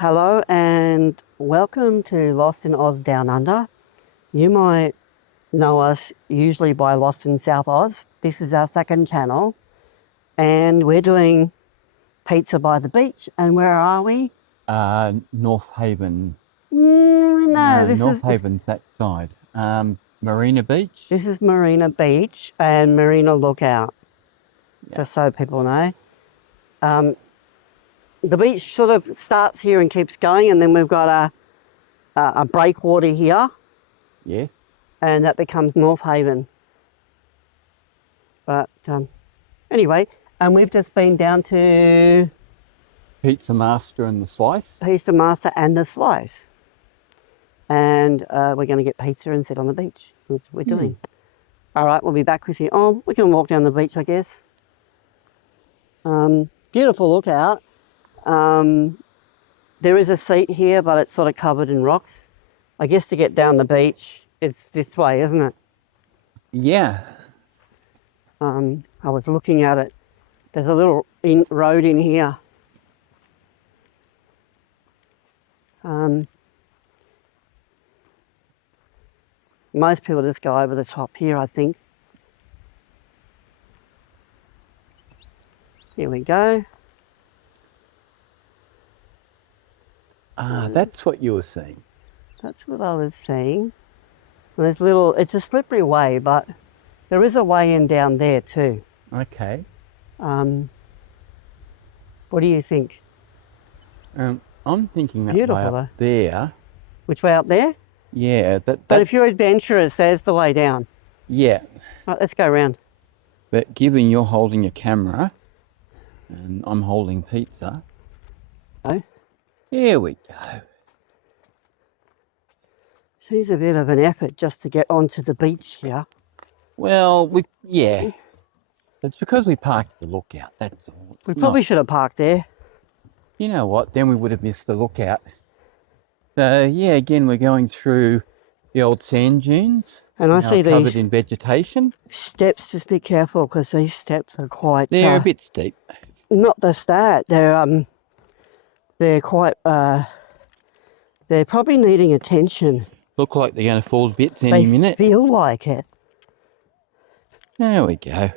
Hello and welcome to Lost in Oz Down Under. You might know us usually by Lost in South Oz. This is our second channel and we're doing pizza by the beach. And where are we? North Haven. No, this North is Haven's that side. Marina Beach. This is Marina Beach and Marina Lookout, Yeah. just so people know. The beach sort of starts here and keeps going, and then we've got a breakwater here, Yes. and that becomes North Haven. But anyway, and we've just been down to Pizza Master and the Slice. Pizza Master and the Slice, and we're going to get pizza and sit on the beach. That's what we're doing. All right, we'll be back with you. Oh, we can walk down the beach, I guess. Beautiful lookout. There is a seat here, but it's sort of covered in rocks. I guess to get down the beach, it's this way, isn't it? Yeah. I was looking at it. There's a little road in here. Most people just go over the top here, I think. Here we go. That's what you were saying. That's what I was seeing. And there's little, it's a slippery way, but there is a way in down there too. Okay. What do you think? I'm thinking that Beautiful, way up though. there. Which way up there? Yeah. But if you're adventurous, there's the way down. Yeah. Right, let's go around. But given you're holding a camera and I'm holding pizza. Oh. Here we go. Seems a bit of an effort just to get onto the beach here. Well, yeah. It's because we parked at the lookout, that's all. We probably should have parked there. You know what, then we would have missed the lookout. So, yeah, again, we're going through the old sand dunes. And I see covered these in vegetation. steps. Just be careful because these steps are quite... They're a bit steep. Not just that, they're quite... they're probably needing attention. Look like they're going to fall to bits any minute. They feel like it. There we go.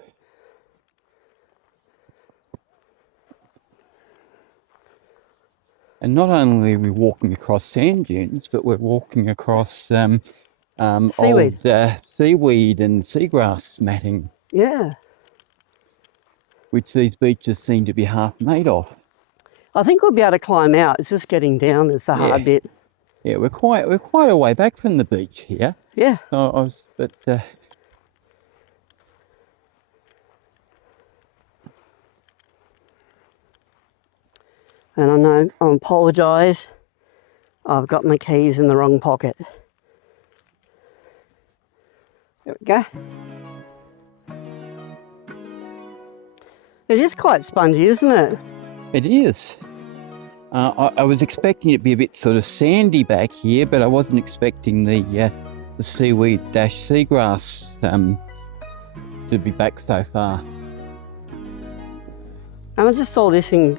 And not only are we walking across sand dunes, but we're walking across Seaweed. old seaweed and seagrass matting, Yeah. which these beaches seem to be half made of. I think we'll be able to climb out. It's just getting down that's the hard bit. Yeah, we're quite a way back from the beach here. Yeah. And I know, I apologise, I've got my keys in the wrong pocket. There we go. It is quite spongy, isn't it? It is. I was expecting it to be a bit sort of sandy back here, but I wasn't expecting the seaweed-seagrass to be back so far. And I just saw this in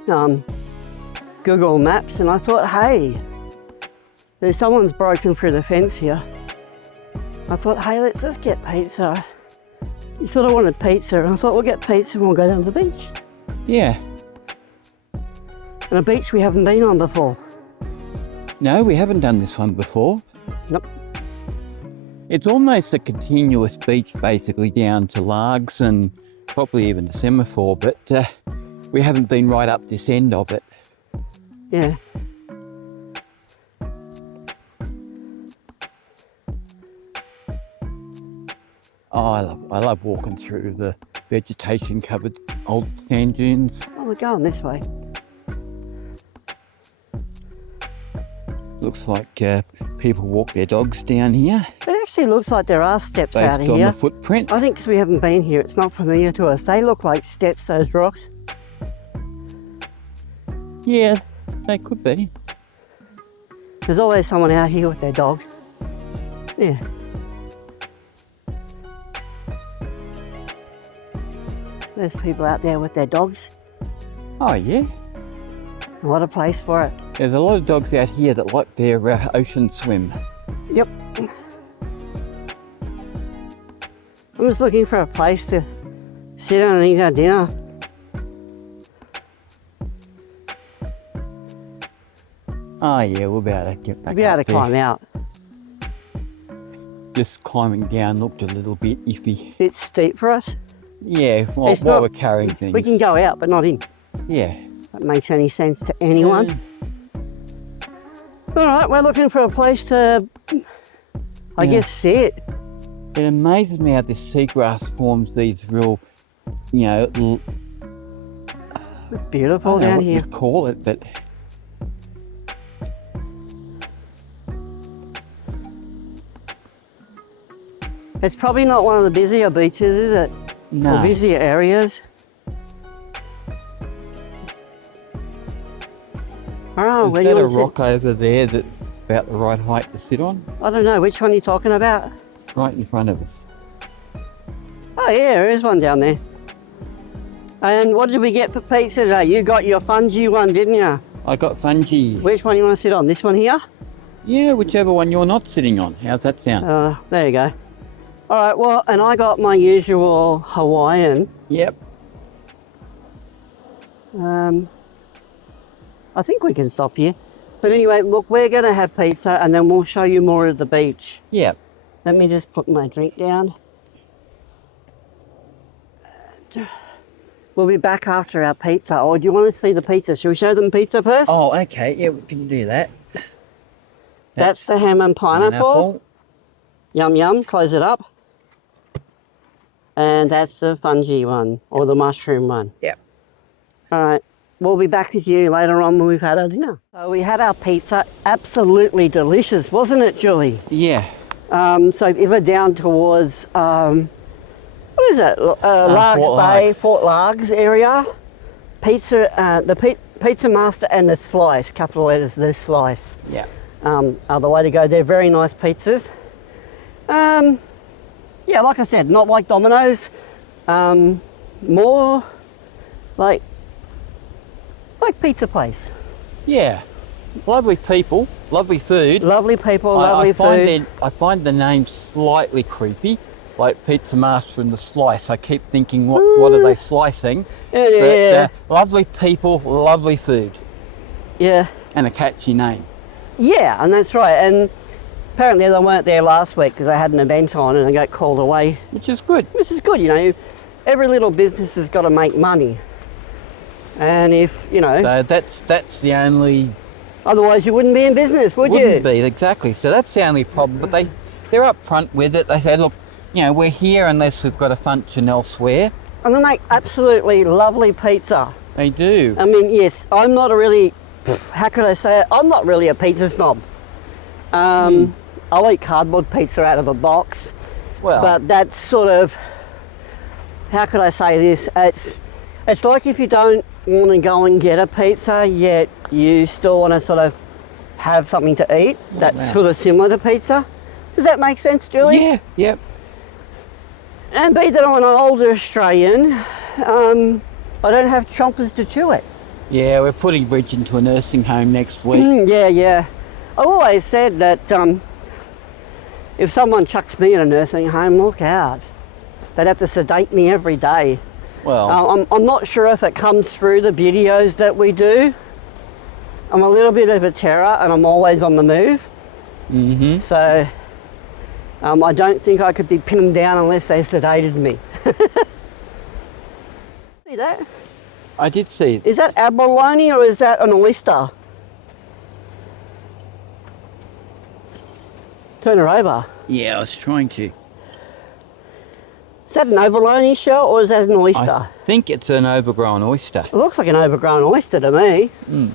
Google Maps and I thought, hey, someone's broken through the fence here. I thought, hey, let's just get pizza. You sort of wanted pizza, and I thought we'll get pizza and we'll go down to the beach. Yeah. And a beach we haven't been on before. No, we haven't done this one before. Nope. It's almost a continuous beach, basically, down to Largs and probably even to Semaphore, but we haven't been right up this end of it. Yeah. Oh, I love walking through the vegetation-covered old sand dunes. Oh, we're going this way. Looks like people walk their dogs down here. It actually looks like there are steps out of based on here. the footprint. I think because we haven't been here, it's not familiar to us. They look like steps, those rocks. Yes, they could be. There's always someone out here with their dog. Yeah. There's people out there with their dogs. Oh, yeah. What a place for it. There's a lot of dogs out here that like their ocean swim. Yep. I'm just looking for a place to sit down and eat our dinner. Oh yeah, we'll be able to get back We'll be able up to there. climb out. Just climbing down looked a little bit iffy. It's steep for us. Yeah, while It's not- we're carrying things. We can go out, but not in. Yeah. If that makes any sense to anyone. All right, we're looking for a place to, I Yeah. guess, sit. It amazes me how this seagrass forms these real, you know, It's I beautiful don't know down what here. you'd call it, but It's probably not one of the busier beaches, is it? no. Or busier areas. Oh, Is where do that you a want to rock over there that's about the right height to sit on? sit? I don't know, which one are you talking about? Right in front of us. Oh yeah, there is one down there. And what did we get for pizza today? You got your fungi one, didn't you? I got fungi. Which one you want to sit on? This one here? Yeah, whichever one you're not sitting on. How's that sound? There you go. All right, well, and I got my usual Hawaiian. Yep. I think we can stop here. But anyway, look, we're going to have pizza and then we'll show you more of the beach. Yep. Let me just put my drink down. We'll be back after our pizza. Or do you want to see the pizza? Should we show them pizza first? Oh, okay. Yeah, we can do that. That's the ham and pineapple. Yum, yum. Close it up. And that's the fungi one, or the mushroom one. Yep. All right. We'll be back with you later on when we've had our dinner. So we had our pizza. Absolutely delicious, wasn't it, Julie? Yeah. So if we're down towards, what is it? Largs Fort Bay, Largs. Fort Largs area. The Pizza Master and the Slice, capital letters, the Slice, Yeah. are the way to go. They're very nice pizzas. Yeah, like I said, not like Domino's. More like pizza place. Yeah. Lovely people, lovely food. Lovely people, lovely food. I find the name slightly creepy, like Pizza Master and the Slice. I keep thinking, what are they slicing? Yeah. But lovely people, lovely food, Yeah. and a catchy name. Yeah, and that's right. And apparently they weren't there last week because they had an event on and they got called away. Which is good. Which is good, you know. Every little business has got to make money. And if, you know, So that's the only... otherwise you wouldn't be in business, would you? Wouldn't be, exactly. So that's the only problem. But they're up front with it. They say, look, you know, we're here unless we've got a function elsewhere. And they make absolutely lovely pizza. They do. I mean, yes, I'm not a really, how could I say it? I'm not really a pizza snob. I'll eat cardboard pizza out of a box. Well, But that's sort of, how could I say this? It's like if you don't want to go and get a pizza, yet you still want to sort of have something to eat. That's wow. sort of similar to pizza. Does that make sense, Julie? yeah, yep. And be that I'm an older Australian, I don't have chompers to chew it. Yeah, we're putting Bridge into a nursing home next week. Yeah. I've always said that if someone chucked me in a nursing home, look out. They'd have to sedate me every day. Well, I'm not sure if it comes through the videos that we do. I'm a little bit of a terror and I'm always on the move. mm-hmm. So I don't think I could be pinned down unless they sedated me. See that? I did see it. Is that abalone or is that an oyster? Turn her over. Yeah, I was trying to. Is that an abalone shell or is that an oyster? I think it's an overgrown oyster. It looks like an overgrown oyster to me. And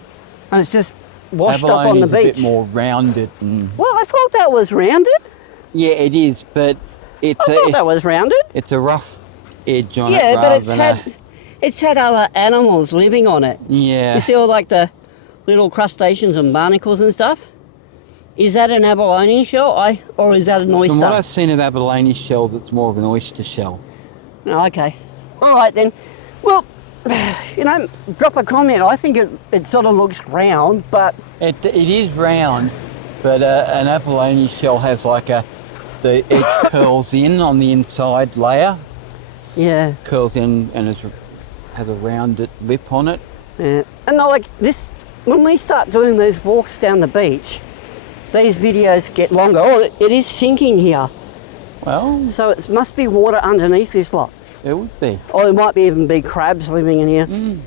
it's just washed up on the Abalone's beach. a bit more rounded. Well, I thought that was rounded. Yeah, it is, but I thought that was rounded. it's a rough edge on it. Yeah, but rather it's had other animals living on it. Yeah. You see all like the little crustaceans and barnacles and stuff? Is that an abalone shell or is that an oyster? From what I've seen of abalone shell, it's more of an oyster shell. Oh, okay. All right then. Well, you know, drop a comment. I think it sort of looks round, but It is round, but an abalone shell has like the edge curls in on the inside layer. yeah, Curls in and has a rounded lip on it. yeah. And like this, when we start doing these walks down the beach, these videos get longer. Oh, it is sinking here. Well, So it must be water underneath this lot. it would be. Or there might even be crabs living in here. Mm.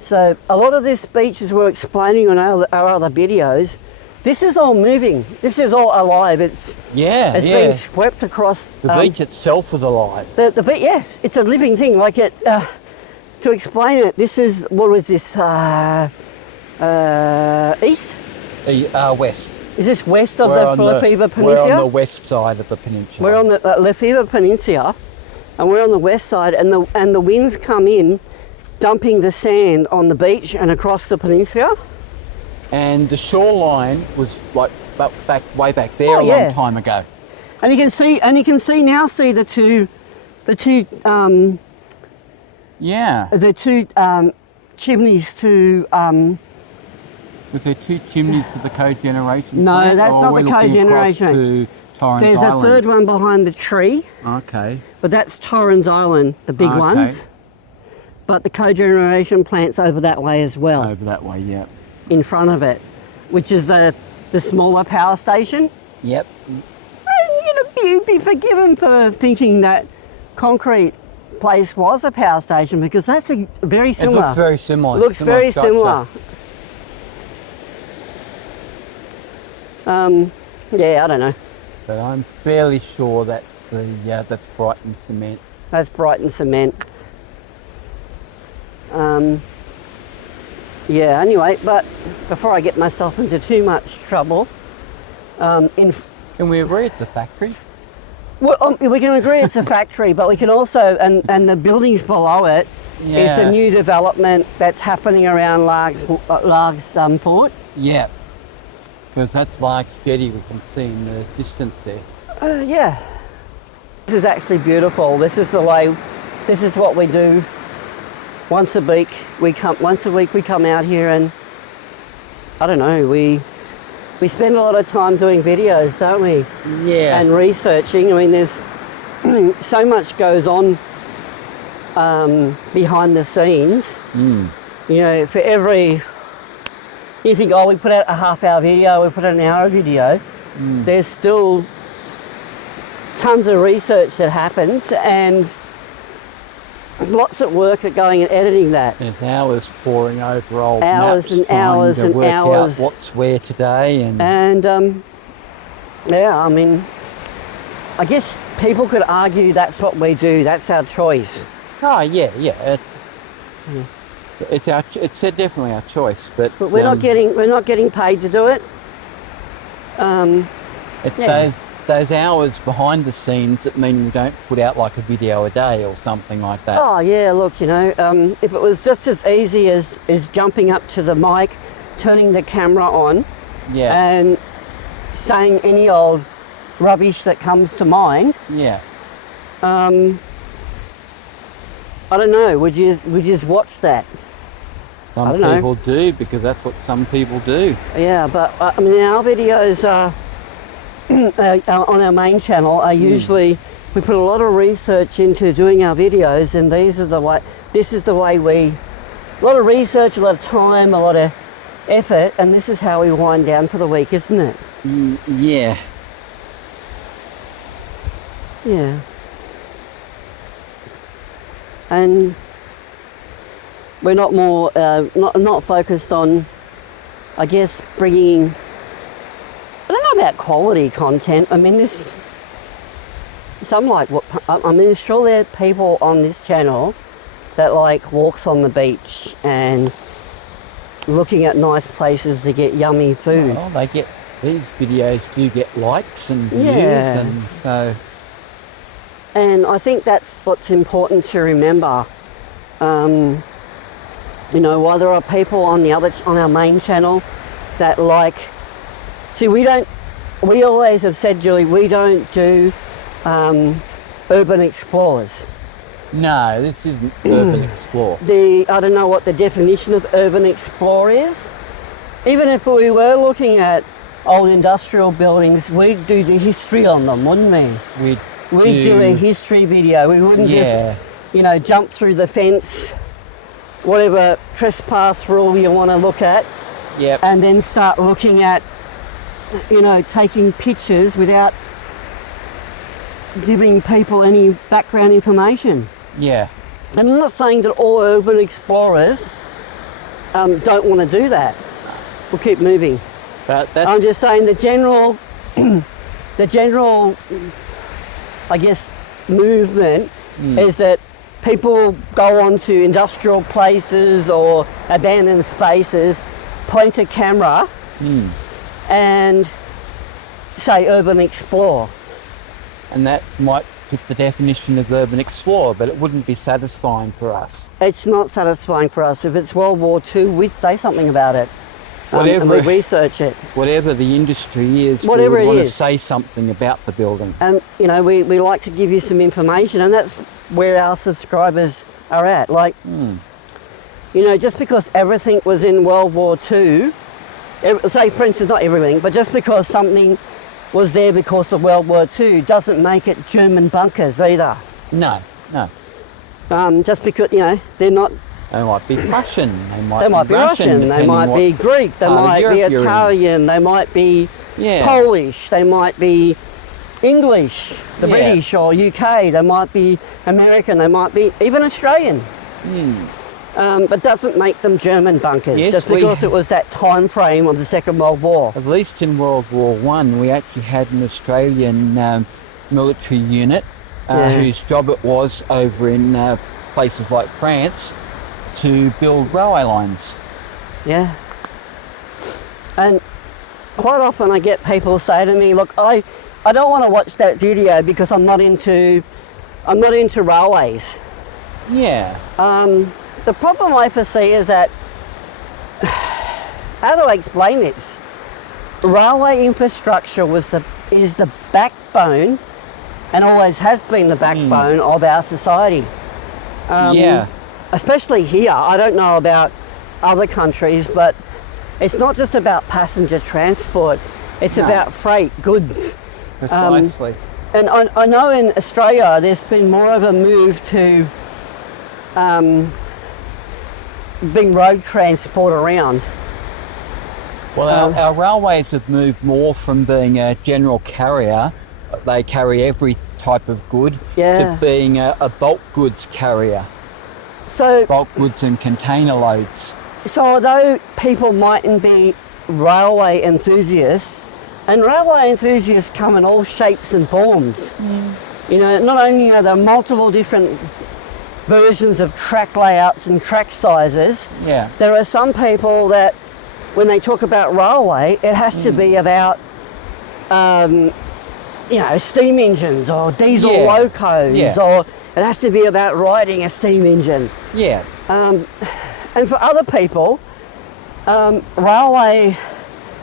So a lot of this beach, as we're explaining on our other videos, this is all moving. This is all alive. It's been swept across. The beach itself is alive. The beach, yes, it's a living thing. Like it. To explain it, this is, what was this? East? West. Is this west of We're the on Lefevre We're Peninsula? on the west side of the peninsula. We're on the Lefevre Peninsula, and we're on the west side, and the winds come in, dumping the sand on the beach and across the peninsula. And the shoreline was like way back there a long time ago. And you can see the two chimneys to. Was there two chimneys for the cogeneration No, plant, that's or not are we the looking across cogeneration. to Torrens There's Island? a third one behind the tree, Okay. but that's Torrens Island, the big Okay. ones. But the cogeneration plant's over that way as well, Over that way, yeah. in front of it, which is the smaller power station. Yep. And you'd be forgiven for thinking that Concrete Place was a power station, because that's a very similar. It looks very similar. Looks very structure. similar. Yeah, I don't know. But I'm fairly sure that's that's Brighton Cement. That's Brighton Cement. Yeah, anyway, but before I get myself into too much trouble, Can we agree it's a factory? well, we can agree it's a factory, but we can also, and the buildings below it is the new development that's happening around Largs Port. Yeah. Because that's Largs Jetty we can see in the distance there. Yeah. This is actually beautiful. This is what we do. Once a week we come out here, and I don't know, we spend a lot of time doing videos, don't we? Yeah. And researching. I mean, there's so much goes on behind the scenes. You know, for every, you think, oh, we put out a half-hour video, we put out an hour video. There's still tons of research that happens, and lots of work at going and editing that. There's hours poring over old Hours maps, and trying hours to and work hours. out what's where today, and Yeah, I mean, I guess people could argue that's what we do. That's our choice. oh yeah, it's definitely our choice, but But we're not getting paid to do it. It's yeah. those hours behind the scenes that mean we don't put out like a video a day or something like that. Oh yeah, look, you know, if it was just as easy as jumping up to the mic, turning the camera on, Yeah. and saying any old rubbish that comes to mind, Yeah. I don't know, would you just watch that? I Some don't know. people do, because that's what some people do. Yeah, but I mean, our videos are on our main channel are usually, we put a lot of research into doing our videos, and this is the way a lot of research, a lot of time, a lot of effort, and this is how we wind down for the week, isn't it? Yeah. Yeah. And we're not not focused on, I guess, bringing, I don't know about quality content. I mean, sure there are people on this channel that like walks on the beach and looking at nice places to get yummy food. Well, these videos do get likes and views, Yeah. and so And I think that's what's important to remember. You know, while there are people on our main channel that like, see, we always have said, Julie, we don't do urban explorers. No, this isn't urban explore. I don't know what the definition of urban explore is. Even if we were looking at old industrial buildings, we'd do the history on them, wouldn't we? We'd do a history video. We wouldn't just, you know, jump through the fence, whatever trespass rule you want to look at, and then start looking at, you know, taking pictures without giving people any background information. Yeah. And I'm not saying that all urban explorers don't want to do that. We'll keep moving. But that's... I'm just saying the general, I guess, movement is that people go onto industrial places or abandoned spaces, point a camera and say urban explore. And that might fit the definition of urban explorer, but it wouldn't be satisfying for us. It's not satisfying for us. If it's World War II, we'd say something about it. Whatever, and we research it. Whatever the industry is, whatever we would want to say something about the building. And, you know, we like to give you some information, and that's where our subscribers are at. Like, you know, just because everything was in World War II, say, for instance, not everything, but just because something was there because of World War II doesn't make it German bunkers either. No, no. Just because, you know, they're not... They might be Russian, they might be Russian, they might be Greek, they might be Italian, they might be Polish, they might be English, the British or UK, they might be American, they might be even Australian. But doesn't make them German bunkers, just because it was that time frame of the Second World War. At least in World War I, we actually had an Australian military unit whose job it was over in places like France to build railway lines. Yeah. And quite often I get people say to me, look, I don't want to watch that video because I'm not into railways. Yeah. The problem I foresee is that, how do I explain this? Railway infrastructure is the backbone, and always has been the backbone of our society. Especially here. I don't know about other countries, but it's not just about passenger transport. It's about freight, goods. Precisely. And I know in Australia there's been more of a move to bring road transport around. Well, our railways have moved more from being a general carrier, they carry every type of good, to being a bulk goods carrier. So bulk goods and container loads. So although people mightn't be railway enthusiasts, and railway enthusiasts come in all shapes and forms. You know, not only are there multiple different versions of track layouts and track sizes, there are some people that when they talk about railway, it has to be about you know, steam engines or diesel locos, or it has to be about riding a steam engine. And for other people, railway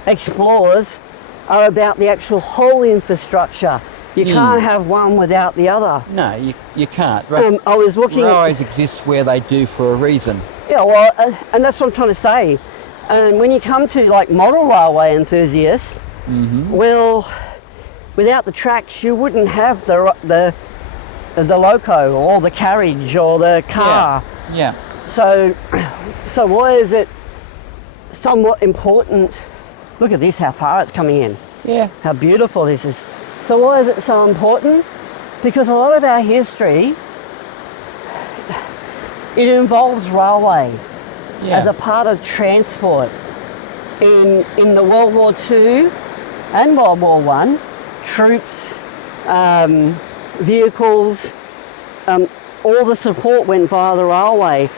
explorers are about the actual whole infrastructure. You can't have one without the other. No, you can't. I was looking. Railways exist where they do for a reason. Yeah, well, and that's what I'm trying to say. And when you come to like model railway enthusiasts, well, without the tracks, you wouldn't have the loco or the carriage or the car. So why is it somewhat important? Look at this, how far it's coming in. How beautiful this is. So why is it so important? Because a lot of our history, it involves railway as a part of transport. In the World War II and World War I, troops, vehicles, all the support went via the railway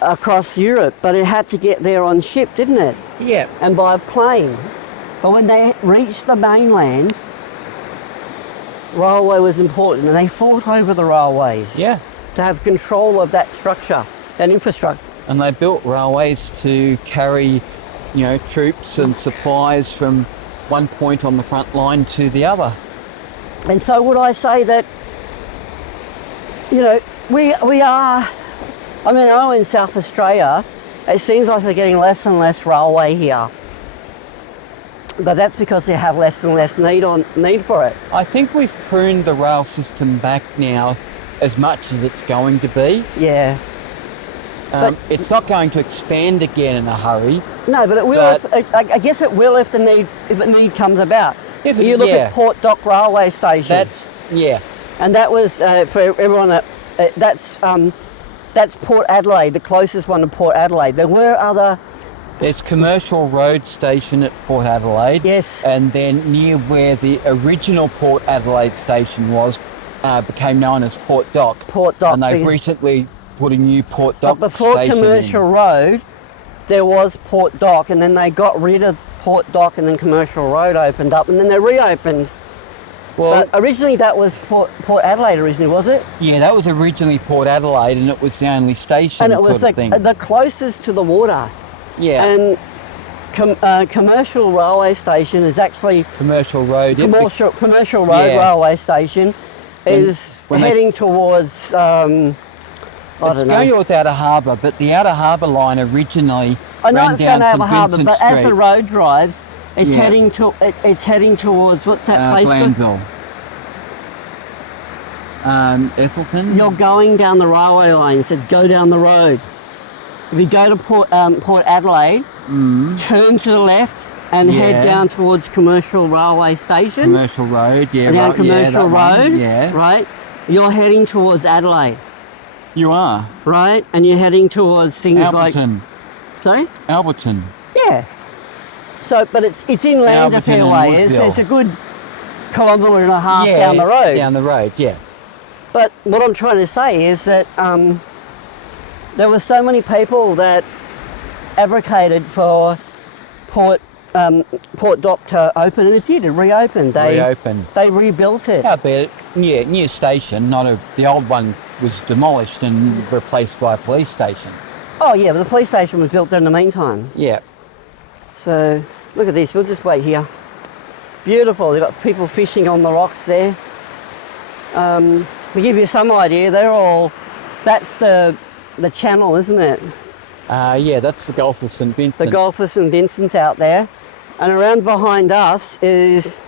across Europe, but it had to get there on ship, didn't it? And by plane. But when they reached the mainland, railway was important, and they fought over the railways to have control of that structure, that infrastructure. And they built railways to carry, you know, troops and supplies from one point on the front line to the other. And so would I say that, you know, We are, I mean, I know in South Australia, it seems like they're getting less and less railway here. But that's because they have less and less need for it. I think we've pruned the rail system back now as much as it's going to be. Yeah. It's not going to expand again in a hurry. No, but it will. I guess it will if the need comes about. If you look at Port Dock Railway Station. And that was for everyone. That's Port Adelaide, the closest one to Port Adelaide. There were other. There's Commercial Road Station at Port Adelaide. Yes. And then near where the original Port Adelaide station was, became known as Port Dock. Port Dock. And they've recently put a new Port Dock but before station Commercial Road, there was Port Dock, and then they got rid of Port Dock, and then Commercial Road opened up, and then they reopened. Well, but originally that was Port Adelaide originally, was it? Yeah, that was originally Port Adelaide, and it was the only station. And it was the closest to the water. Yeah. And Commercial Railway Station is actually... Commercial Road. Commercial Road Railway Station is heading towards... It's going towards Outer Harbour, but the Outer Harbour line originally I know ran it's down going to St. Outer Harbour, Vincent but Street. as the road drives, it's heading towards, what's that place? Glanville. Ethelton. You're going down the railway line. It said go down the road. If you go to Port Adelaide, turn to the left and head down towards Commercial Railway Station. Commercial Road, yeah. Down Commercial Road, yeah. Right? You're heading towards Adelaide. You are. Right? And you're heading towards things Alberton. Sorry? Alberton. Yeah. So, but it's inland a fair way. It's a good kilometre and a half down the road. Down the road, yeah. But what I'm trying to say is that there were so many people that advocated for Port Dock to open, and it did. It reopened. They rebuilt it. Yeah, but new station. The old one was demolished and replaced by a police station. Oh yeah, but the police station was built there in the meantime. Yeah. So look at this. We'll just wait here. Beautiful. They've got people fishing on the rocks there. To give you some idea, that's the channel, isn't it? Yeah, that's the Gulf of St. Vincent. The Gulf of St. Vincent's out there. And around behind us is...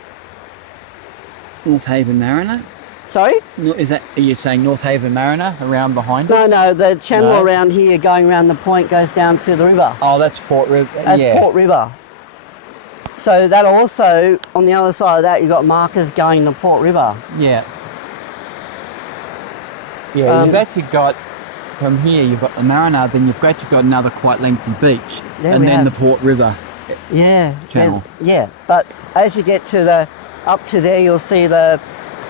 North Haven Marina? Sorry? Are you saying North Haven Marina around behind us? No, the channel around here going around the point goes down to the river. Oh, that's Port River. That's Port River. So that also, on the other side of that, you've got markers going to Port River. Yeah. Yeah, you've actually got, from here, you've got the Marina, then you've actually got another quite lengthy beach, and then the Port River channel. Yeah, but as you get to up to there, you'll see the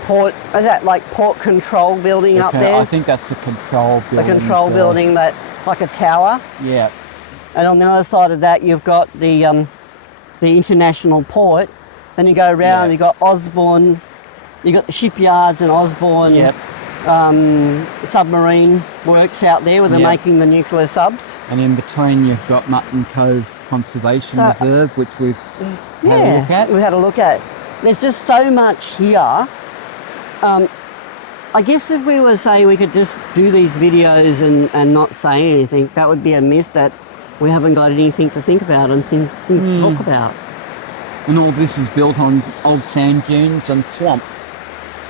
port, is that like port control building up there? I think that's the control building. The control building, that like a tower. Yeah. And on the other side of that, you've got the international port. Then you go around, you've got Osborne, you've got the shipyards in Osborne. Yep. Submarine works out there where they're making the nuclear subs. And in between you've got Mutton Cove Conservation Reserve, which we've had a look at. We had a look at. There's just so much here. I guess if we were saying we could just do these videos and not say anything, that would be a miss, that we haven't got anything to think about and to talk about. And all this is built on old sand dunes and swamp.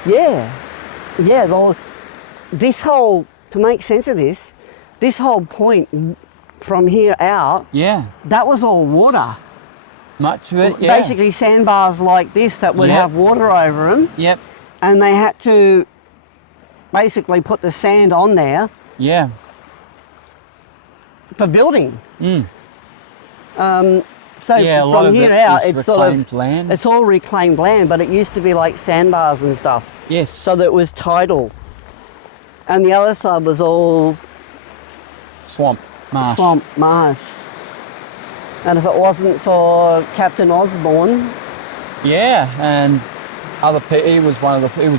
Yeah. Yeah, well, to make sense of this whole point from here out, that was all water. Much of it, Basically sandbars like this that would have water over them. Yep. And they had to basically put the sand on there. Yeah. For building. Mm. So from here out, it's reclaimed land. It's all reclaimed land, but it used to be like sandbars and stuff. Yes. So that it was tidal. And the other side was all swamp, marsh. And if it wasn't for Captain Osborne. Yeah, and he was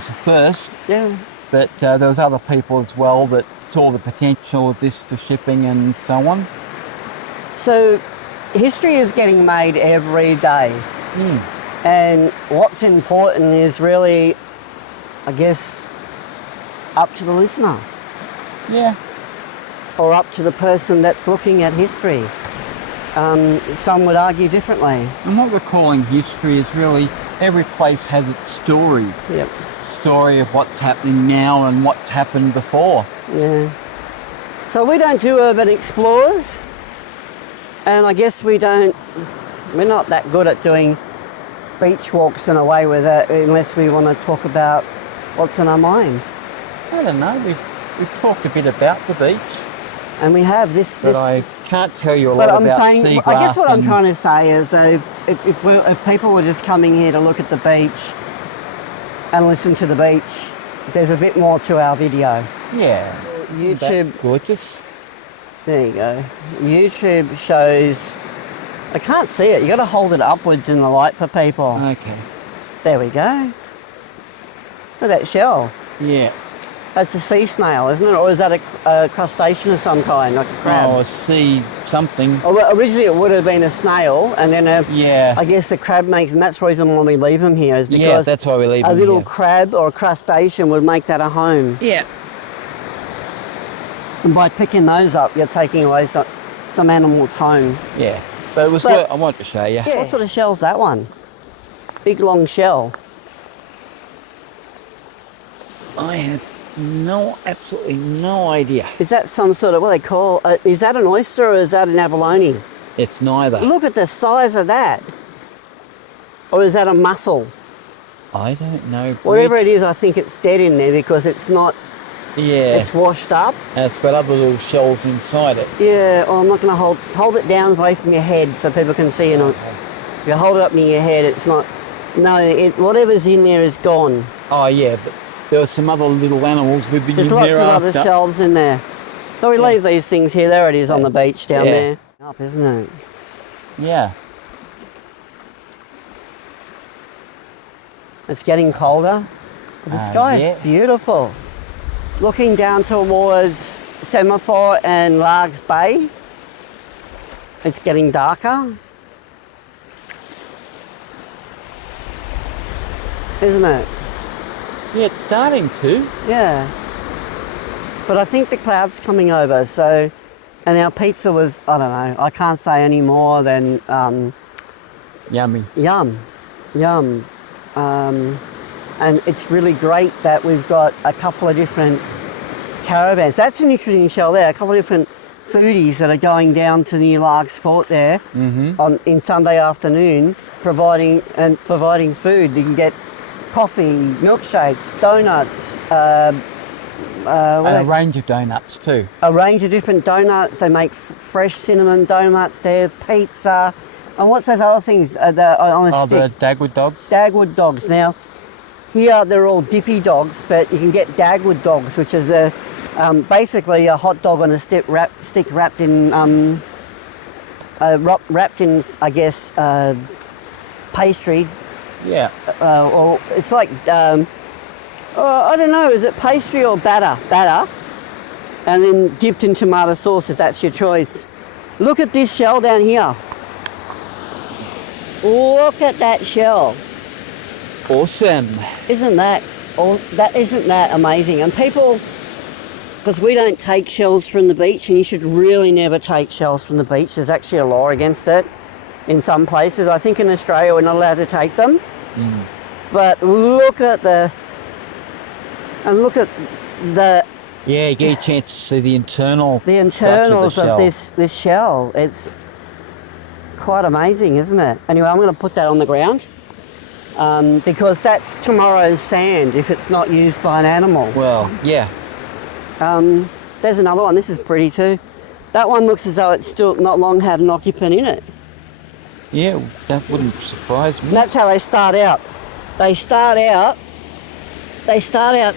the first. Yeah. But there was other people as well that saw the potential of this for shipping and so on. So history is getting made every day. And what's important is really, I guess, up to the listener. Yeah. Or up to the person that's looking at history. Some would argue differently. And what we're calling history is really every place has its story. Yep. Story of what's happening now and what's happened before. Yeah. So we don't do urban explorers, and I guess we're not that good at doing beach walks and away with it unless we want to talk about what's on our mind. I don't know, we've talked a bit about the beach. And we have this. But I can't tell you a lot about seagrass. I guess what I'm trying to say is if people were just coming here to look at the beach and listen to the beach, there's a bit more to our video. Yeah. YouTube. Gorgeous. There you go. YouTube shows. I can't see it. You got to hold it upwards in the light for people. Okay. There we go. Look at that shell. Yeah. That's a sea snail, isn't it? Or is that a crustacean of some kind, like a crab? Oh, a sea something. Oh, originally it would have been a snail, and then yeah. I guess the crab makes, and that's the reason why we leave them here, is because that's why we leave them a little here. crab or a crustacean would make that a home. Yeah. And by picking those up, you're taking away some animals' home. Yeah. But it was good. I wanted to show you. Yeah. What sort of shell's that one? Big long shell. I have absolutely no idea. Is that some sort of, what they call, is that an oyster or is that an abalone? It's neither. Look at the size of that. Or is that a mussel? I don't know. Whatever it is, I think it's dead in there because it's not, yeah. It's washed up. And it's got other little shells inside it. Yeah, well, I'm not going to hold it down away from your head so people can see it. If you hold it up near your head, it's not, no, whatever's in there is gone. Oh, yeah, but there were some other little animals living in there. There's lots of other shells in there. So we leave these things here. There it is on the beach down there. Up, isn't it? Yeah. It's getting colder. The sky is beautiful. Looking down towards Semaphore and Largs Bay, it's getting darker. Isn't it? Yeah, it's starting to. Yeah. But I think the cloud's coming over, so, and our pizza was, I don't know, I can't say any more than Yummy. Yum. And it's really great that we've got a couple of different caravans. That's an interesting shell there, a couple of different foodies that are going down to near Largs Fort there in Sunday afternoon, providing food. You can get coffee, milkshakes, donuts, a range of donuts too. A range of different donuts. They make fresh cinnamon donuts there, pizza, and what's those other things on a stick? The Dagwood dogs. Dagwood dogs. Now, here they're all dippy dogs, but you can get Dagwood dogs, which is basically a hot dog on a stick wrapped in, I guess, pastry. Yeah. Or it's like, I don't know, is it pastry or batter? Batter. And then dipped in tomato sauce if that's your choice. Look at this shell down here. Look at that shell. Awesome. Isn't that amazing? And people, because we don't take shells from the beach, and you should really never take shells from the beach. There's actually a law against it in some places. I think in Australia we're not allowed to take them. But look at the yeah, you get a chance to see the internals of this shell. It's quite amazing, isn't it? Anyway, I'm going to put that on the ground because that's tomorrow's sand if it's not used by an animal. Well, yeah. There's another one. This is pretty too. That one looks as though it's still not long had an occupant in it. Yeah, that wouldn't surprise me. And that's how they start out. They start out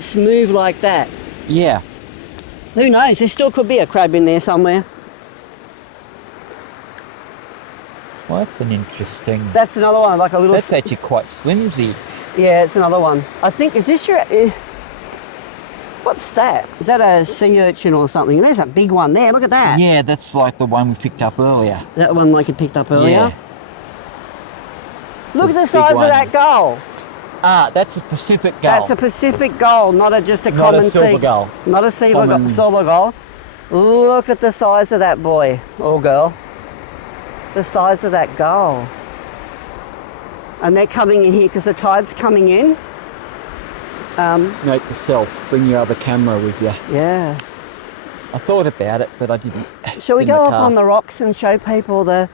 smooth like that. Yeah. Who knows? There still could be a crab in there somewhere. Well, that's an interesting... That's another one, like a little... That's actually quite flimsy. Yeah, it's another one. I think, is this your... What's that? Is that a sea urchin or something? There's a big one there, look at that. Yeah, that's like the one we picked up earlier. That one like you picked up earlier? Yeah. Look at the size of that gull. That's a Pacific gull. That's a Pacific gull, not just a common silver gull. Not a silver gull. Look at the size of that boy or girl. The size of that gull. And they're coming in here because the tide's coming in. Note to self, bring your other camera with you. Yeah. I thought about it, but I didn't. Shall we go up on the rocks and show people the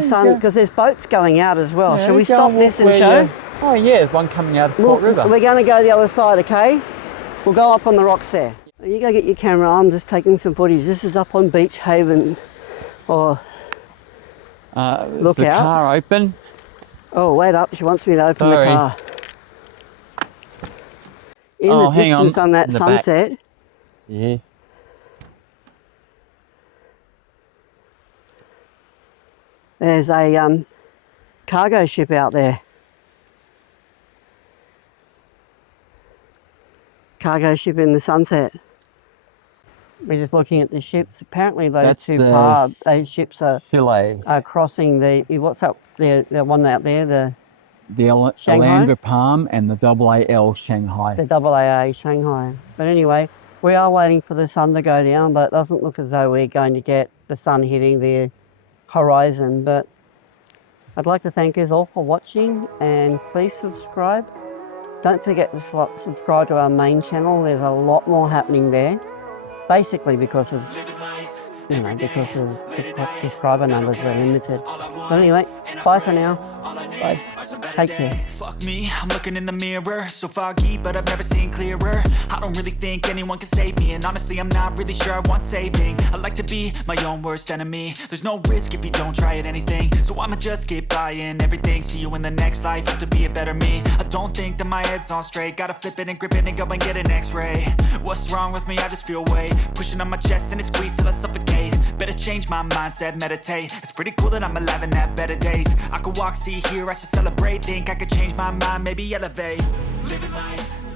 sun? Because there's boats going out as well. Shall we stop this and show? Oh yeah, there's one coming out of Port River. We're going to go the other side, okay? We'll go up on the rocks there. You go get your camera. I'm just taking some footage. This is up on Beach Haven. Look out. The car open. Oh, wait up. She wants me to open the car. In the distance on that sunset. Yeah. There's a cargo ship out there. Cargo ship in the sunset. We're just looking at the ships. Apparently those those ships are crossing the, what's up there, the one out there, the Alhambra Palm and the AAL Shanghai. The AAA Shanghai. But anyway, we are waiting for the sun to go down, but it doesn't look as though we're going to get the sun hitting the horizon. But I'd like to thank you all for watching, and please subscribe. Don't forget to subscribe to our main channel. There's a lot more happening there. Basically because of, subscriber numbers are limited. But anyway, bye for now. Bye. Take care. Fuck me, I'm looking in the mirror, so foggy, but I've never seen clearer. I don't really think anyone can save me, and honestly I'm not really sure I want saving. I like to be my own worst enemy. There's no risk if you don't try at anything, so I'ma just keep buying everything. See you in the next life, have to be a better me. I don't think that my head's on straight, gotta flip it and grip it and go and get an x-ray. What's wrong with me? I just feel weight pushing on my chest and it squeezes till I suffocate. Better change my mindset, meditate. It's pretty cool that I'm alive and have better days. I could walk, see, hear, I should celebrate. Think I could change my mind, maybe elevate. Living life